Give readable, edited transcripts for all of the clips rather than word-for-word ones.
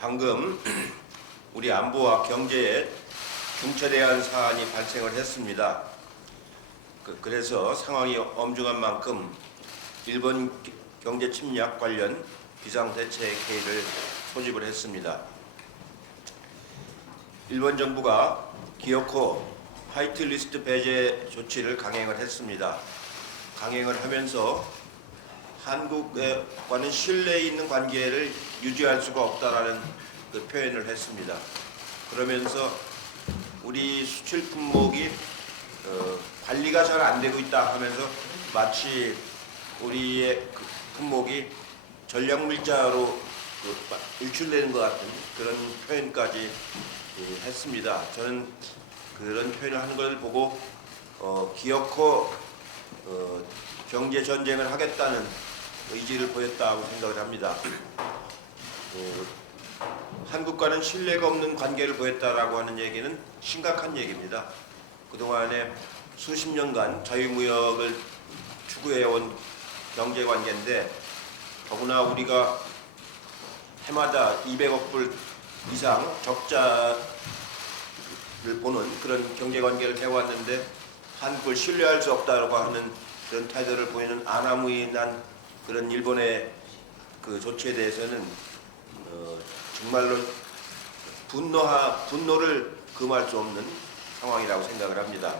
방금 우리 안보와 경제에 중차대한 사안이 발생을 했습니다. 그래서 상황이 엄중한 만큼 일본 경제 침략 관련 비상대책회의를 소집을 했습니다. 일본 정부가 기어코 화이트리스트 배제 조치를 강행을 했습니다. 강행을 하면서 한국과는 신뢰 있는 관계를 유지할 수가 없다라는 그 표현을 했습니다. 그러면서 우리 수출 품목이 관리가 잘 안 되고 있다 하면서 마치 우리의 그 품목이 전략물자로 일출되는 것 같은 그런 표현까지 했습니다. 저는 그런 표현을 하는 것을 보고 기어코 경제 전쟁을 하겠다는 의지를 보였다고 생각을 합니다. 한국과는 신뢰가 없는 관계를 보였다라고 하는 얘기는 심각한 얘기입니다. 그동안에 수십 년간 자유무역을 추구해온 경제관계인데 더구나 우리가 해마다 200억 불 이상 적자를 보는 그런 경제관계를 해왔는데 한국을 신뢰할 수 없다고 하는 그런態度를 보이는 아나무인한 그런 일본의 그 조치에 대해서는 정말로 분노를 금할 수 없는 상황이라고 생각을 합니다.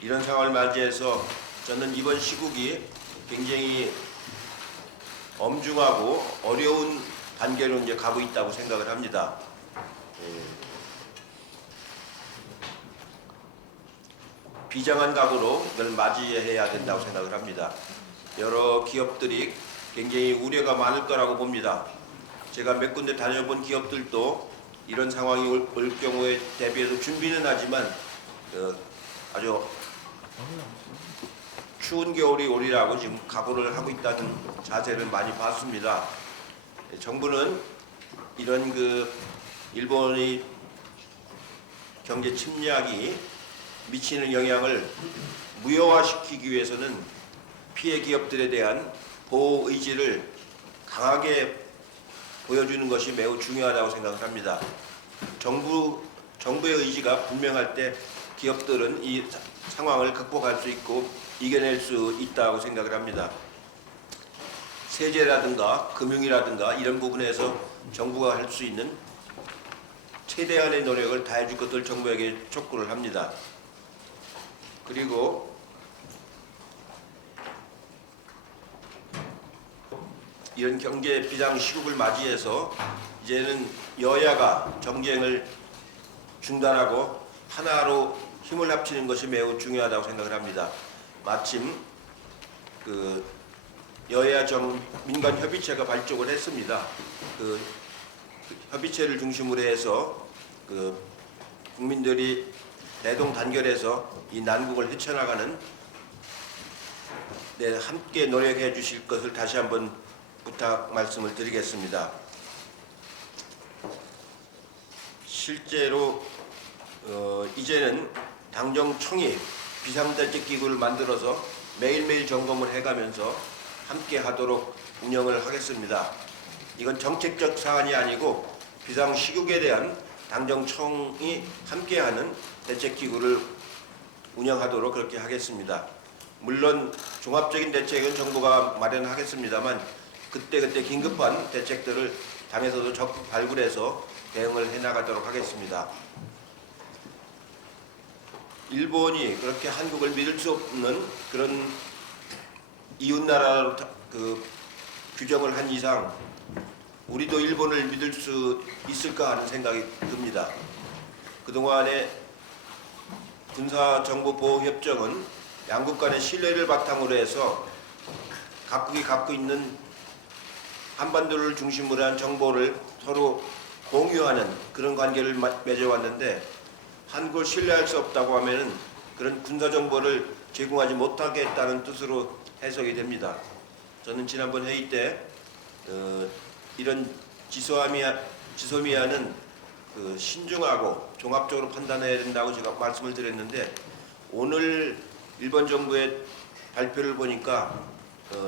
이런 상황을 맞이해서 저는 이번 시국이 굉장히 엄중하고 어려운 단계로 이제 가고 있다고 생각을 합니다. 비장한 각오로 이걸 맞이해야 된다고 생각을 합니다. 여러 기업들이 굉장히 우려가 많을 거라고 봅니다. 제가 몇 군데 다녀본 기업들도 이런 상황이 올 경우에 대비해서 준비는 하지만 아주 추운 겨울이 오리라고 지금 각오를 하고 있다는 자세를 많이 봤습니다. 정부는 이런 일본의 경제 침략이 미치는 영향을 무효화시키기 위해서는 피해 기업들에 대한 보호 의지를 강하게 보여주는 것이 매우 중요하다고 생각을 합니다. 정부의 의지가 분명할 때 기업들은 이 상황을 극복할 수 있고 이겨낼 수 있다고 생각을 합니다. 세제라든가 금융이라든가 이런 부분에서 정부가 할 수 있는 최대한의 노력을 다해줄 것을 정부에게 촉구를 합니다. 그리고 이런 경제 비상 시국을 맞이해서 이제는 여야가 정쟁을 중단하고 하나로 힘을 합치는 것이 매우 중요하다고 생각을 합니다. 마침 여야 민간 협의체가 발족을 했습니다. 협의체를 중심으로 해서 국민들이 대동단결해서 이 난국을 헤쳐나가는 함께 노력해 주실 것을 다시 한번 부탁 말씀을 드리겠습니다. 실제로 이제는 당정청이 비상대책기구를 만들어서 매일매일 점검을 해가면서 함께 하도록 운영을 하겠습니다. 이건 정책적 사안이 아니고 비상시국에 대한 당정청이 함께하는 대책기구를 운영하도록 그렇게 하겠습니다. 물론 종합적인 대책은 정부가 마련하겠습니다만 그때그때 긴급한 대책들을 당에서도 적극 발굴해서 대응을 해나가도록 하겠습니다. 일본이 그렇게 한국을 믿을 수 없는 그런 이웃나라로 규정을 한 이상 우리도 일본을 믿을 수 있을까 하는 생각이 듭니다. 그동안에 군사정보보호협정은 양국 간의 신뢰를 바탕으로 해서 각국이 갖고 있는 한반도를 중심으로 한 정보를 서로 공유하는 그런 관계를 맺어왔는데 한국을 신뢰할 수 없다고 하면은 그런 군사정보를 제공하지 못하게 했다는 뜻으로 해석이 됩니다. 저는 지난번 회의 때 이런 지소미아는 신중하고 종합적으로 판단해야 된다고 제가 말씀을 드렸는데 오늘 일본 정부의 발표를 보니까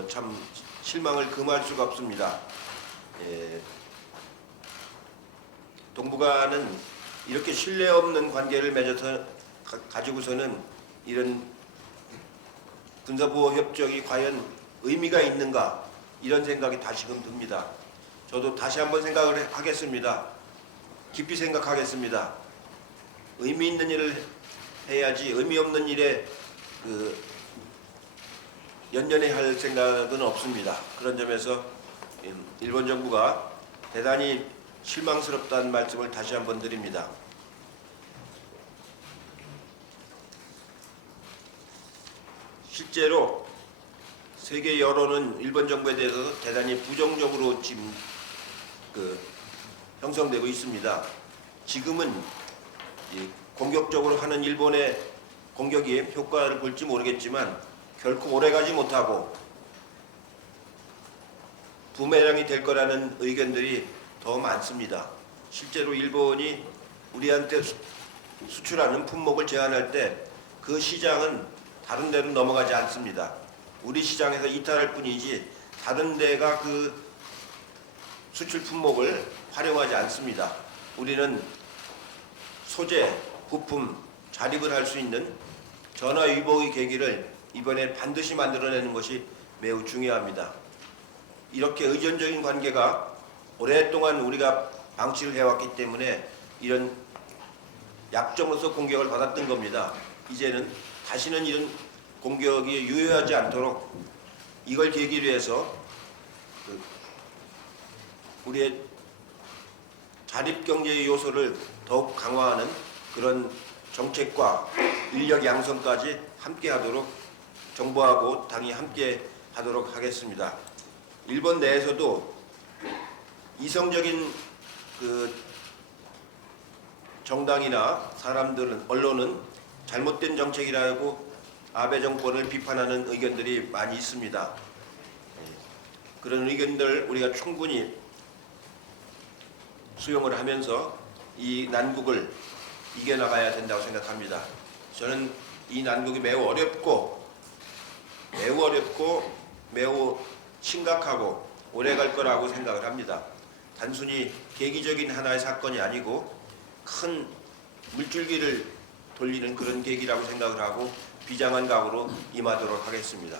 참 실망을 금할 수가 없습니다. 동북아는 이렇게 신뢰 없는 관계를 맺어서 가지고서는 이런 군사보호 협정이 과연 의미가 있는가 이런 생각이 다시금 듭니다. 저도 다시 한번 생각을 하겠습니다. 깊이 생각하겠습니다. 의미 있는 일을 해야지 의미 없는 일에 연연해 할 생각은 없습니다. 그런 점에서 일본 정부가 대단히 실망스럽다는 말씀을 다시 한번 드립니다. 실제로 세계 여론은 일본 정부에 대해서 대단히 부정적으로 지금 형성되고 있습니다. 지금은 공격적으로 하는 일본의 공격이 효과를 볼지 모르겠지만 결코 오래가지 못하고 부메랑이 될 거라는 의견들이 더 많습니다. 실제로 일본이 우리한테 수출하는 품목을 제한할 때 그 시장은 다른 데로 넘어가지 않습니다. 우리 시장에서 이탈할 뿐이지 다른 데가 그 수출 품목을 활용하지 않습니다. 우리는 소재, 부품, 자립을 할 수 있는 전화위복의 계기를 이번에 반드시 만들어내는 것이 매우 중요합니다. 이렇게 의존적인 관계가 오랫동안 우리가 방치를 해왔기 때문에 이런 약점으로서 공격을 받았던 겁니다. 이제는 다시는 이런 공격이 유효하지 않도록 이걸 계기로 해서 우리의 자립경제의 요소를 더욱 강화하는 그런 정책과 인력 양성까지 함께하도록 정부하고 당이 함께하도록 하겠습니다. 일본 내에서도 이성적인 정당이나 사람들은 언론은 잘못된 정책이라고 아베 정권을 비판하는 의견들이 많이 있습니다. 그런 의견들 우리가 충분히 수용을 하면서 이 난국을 이겨나가야 된다고 생각합니다. 저는 이 난국이 매우 어렵고 매우 심각하고 오래 갈 거라고 생각을 합니다. 단순히 계기적인 하나의 사건이 아니고 큰 물줄기를 돌리는 그런 계기라고 생각을 하고 비장한 각오로 임하도록 하겠습니다.